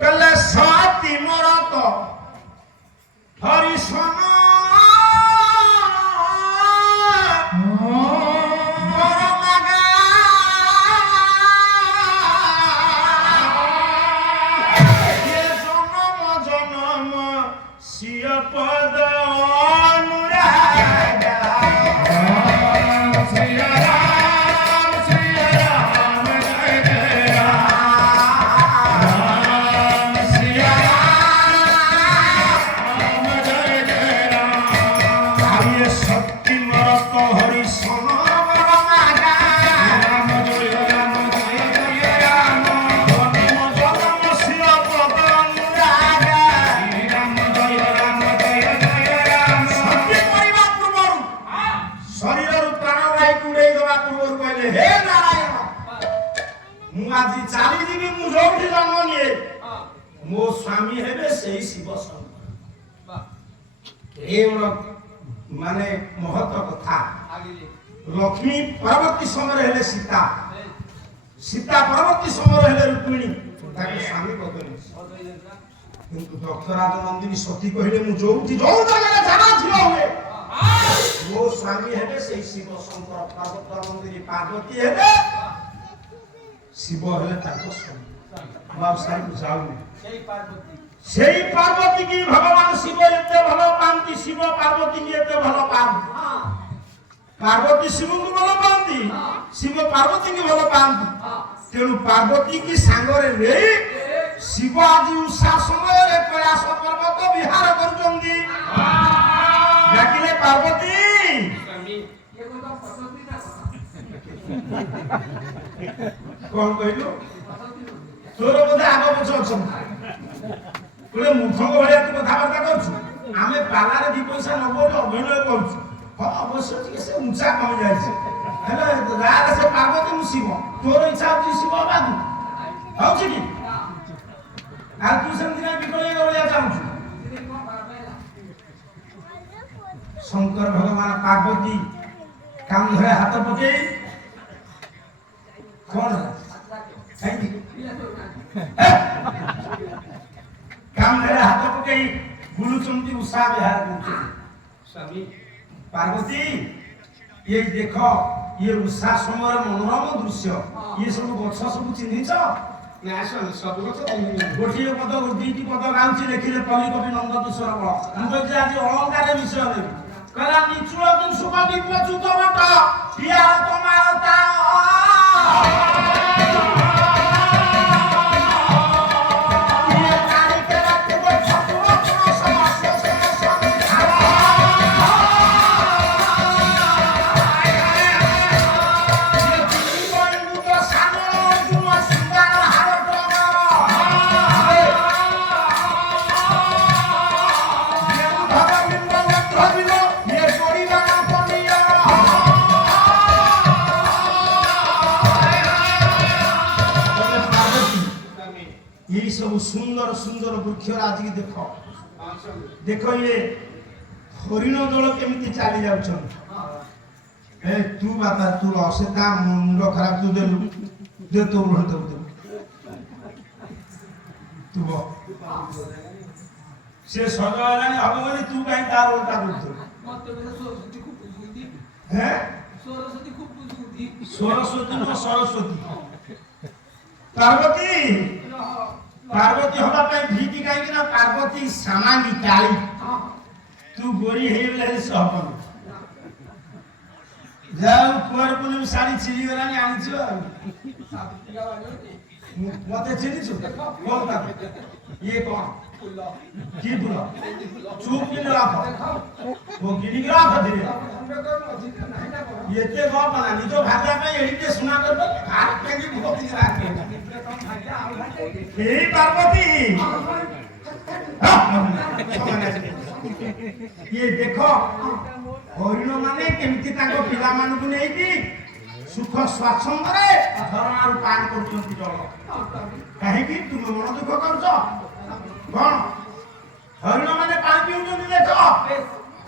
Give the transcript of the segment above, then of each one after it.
कले साथी मोरा तो हरि सोना मो स्वामी हेबे सही शिव शंकर माने महत्व कथा लक्ष्मी पार्वती समय हेले सीता सीता पार्वती समय हेले रुक्मिणी ताके स्वामी बदली किंतु दक्षराज नंदिनी सती कहिले मु जोउठी जो जगह जाना छिलो हुए मो स्वामी हेबे सही शिव शंकर पार्वती नंदिनी पार्वती हेबे शिव हेले ताको स्वामी बाप सारी जाऊ সেই পার্বতী কি ভগবান শিব এতে ভালো পান্তি শিব পার্বতী কি এতে ভালো পান্তি পার্বতী শিবকে ভালো পান্তি শিব পার্বতী কি ভালো পান্তি তেণু পার্বতী কি সাঙ্গরে রে শিব আজ উষা সময়ে প্রয়াস পর্বত বিহার করছন্তি ডাকিলে পার্বতী কোন কইলো তোর বোধে আগ বছর অছন তোরে মুখঙ্গ ভলিয়া তু কথাবার্তা করছু আমি পালারে দি পয়সা নব অভিনয় করছু হ্যাঁ অবশ্য ଟିକେ সে উঁচা কমে যাইছে হেলে রাত সে পার্বতী মু শিব তোর ইচ্ছা হচ্ছে শিব বাদু হচ্ছে কি আর তুই সেমতি না বিকলে ভলিয়া চাହୁଛୁ শঙ্কর ভগবান পার্বতী কান ধরে হাত পকেই কোন कामधरे हाथ पकई बुलुचंती उषा विहार करते स्वामी पार्वती ये देखो ये उषा समय मनोरम दृश्य ये सब गछ सब चिन्हिछ ना सब गछ गोटी पद दुईटी पद गाउची लेखिले कवि कवि नंद किशोर बळ हम कहते आज अलंकार विषय ने कला निचुळ दिन सुख विपचुत बट पिया तमार ता सुंदर सुंदर वृक्ष आज की देखो देखो ये हरिण दल केमिति चली जाउछन ए तू बाबा तू असेता मुंड खराब तू देलु दे तो उड़त दे तू बो से सजवालानी अब बोली तू काई तार उल्टा बोलतो मत सरस्वती खूब बुझुदी हैं सरस्वती खूब बुझुदी सरस्वती नो सरस्वती पार्वती पार्वती होगा पे भीति काई कि ना पार्वती सामांगी काली तू गोरी हेले सहपन जाऊ कुआर पुनी सारी चिली गलानी आनिछु मते चिनिछु कोन का ये कौन की फूल चुप की राख वो गिनी राख धीरे ये ते गो बना निजो भाषा पे एडिटे सुना कर हाथ पे की भक्ति राख हे पार्वती ये देखो हरिण माने केमती ताको पिला मानकु नै की सुख स्वाच्छंदरे झरणार पान करछंती जल काहे की तुम मन दुख करछ कोन हरिण माने पानी पिउछंती देखो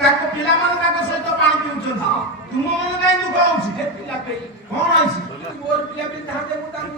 ताको पिला माने ताको सहित पानी पिउछंती तुम मन काई दुख होउछि पिला पे कोन आइछि मोर पिला पे धाते मु ताको